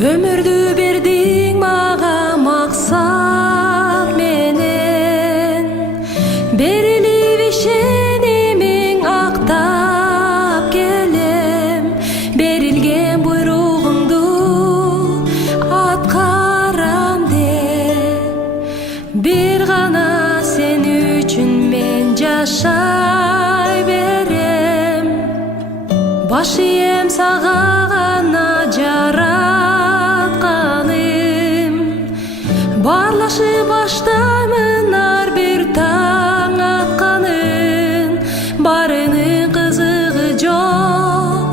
Өмүрдү бердиң мага максат менен, берилип ишенимиң актап келем, берилген буйругуңду аткарам деп. Бир гана сен үчүн мен жашай берем, баш ийем сага гана барлашып баштаймын ар бир таң атканын. Барынын кызыгы жок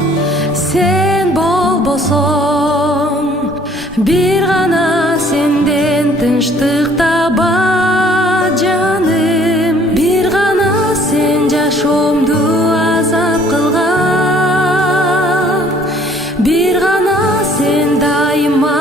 сен болбосоң, бир гана сенден тынчтык таба жаным. Бир гана сен жашоомду азат кылган, бир гана сен дайыма